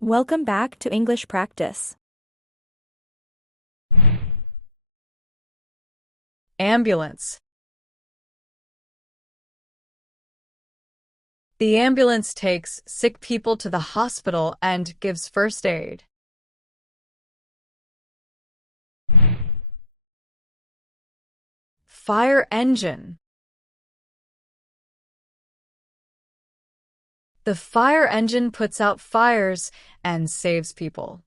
Welcome back to English Practice. Ambulance. The ambulance takes sick people to the hospital and gives first aid. Fire engine. The fire engine puts out fires and saves people.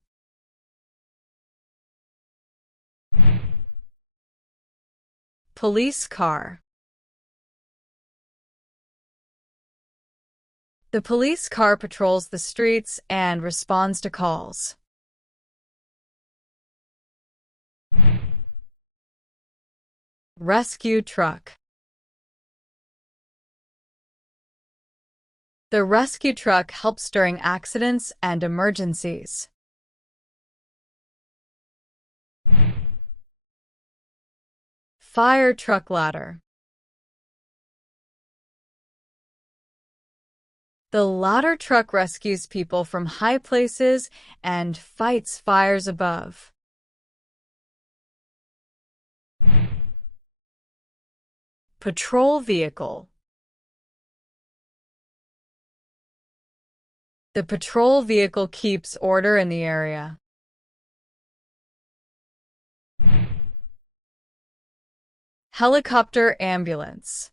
Police car. The police car patrols the streets and responds to calls. Rescue truck. The rescue truck helps during accidents and emergencies. Fire truck ladder. The ladder truck rescues people from high places and fights fires above. Patrol vehicle. The patrol vehicle keeps order in the area. Helicopter ambulance.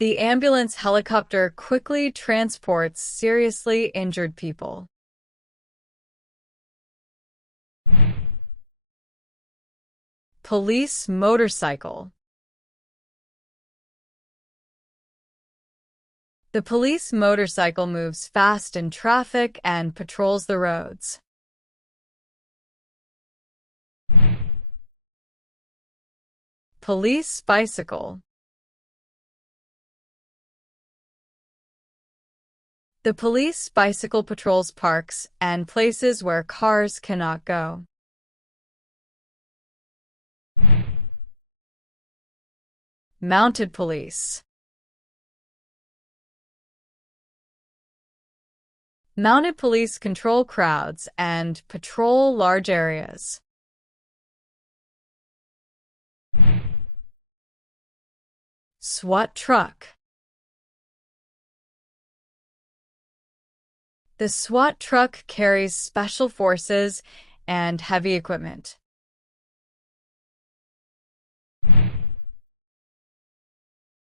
The ambulance helicopter quickly transports seriously injured people. Police motorcycle. The police motorcycle moves fast in traffic and patrols the roads. Police bicycle. The police bicycle patrols parks and places where cars cannot go. Mounted police. Mounted police control crowds and patrol large areas. SWAT truck. The SWAT truck carries special forces and heavy equipment.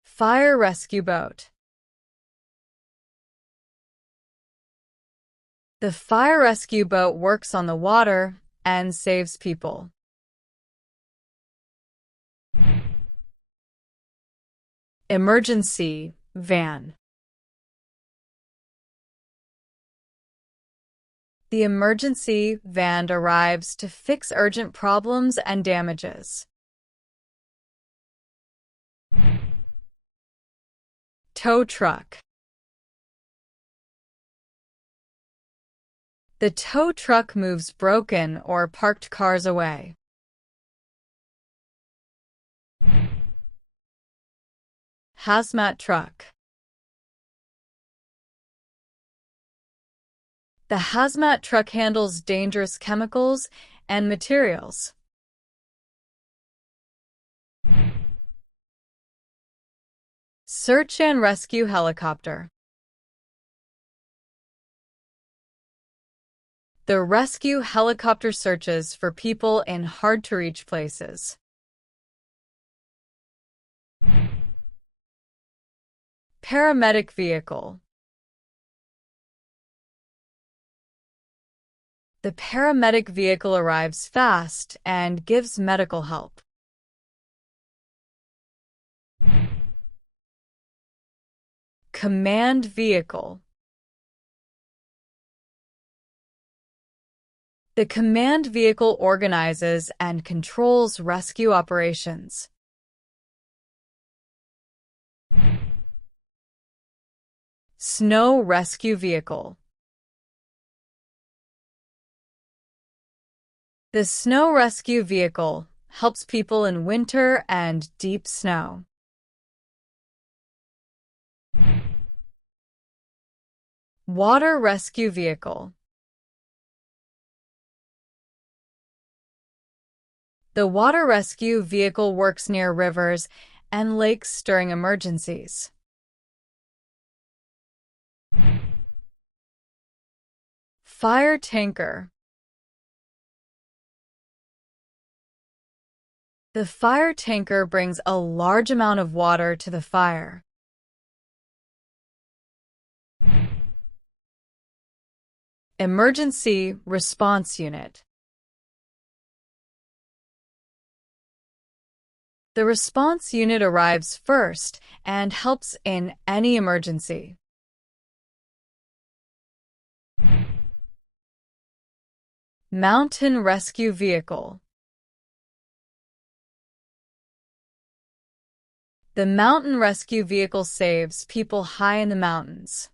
Fire rescue boat. The fire rescue boat works on the water and saves people. Emergency van. The emergency van arrives to fix urgent problems and damages. Tow truck. The tow truck moves broken or parked cars away. Hazmat truck. The hazmat truck handles dangerous chemicals and materials. Search and rescue helicopter. The rescue helicopter searches for people in hard-to-reach places. Paramedic vehicle. The paramedic vehicle arrives fast and gives medical help. Command vehicle. The command vehicle organizes and controls rescue operations. Snow rescue vehicle. The snow rescue vehicle helps people in winter and deep snow. Water rescue vehicle. The water rescue vehicle works near rivers and lakes during emergencies. Fire tanker. The fire tanker brings a large amount of water to the fire. Emergency response unit. The response unit arrives first and helps in any emergency. Mountain rescue vehicle. The mountain rescue vehicle saves people high in the mountains.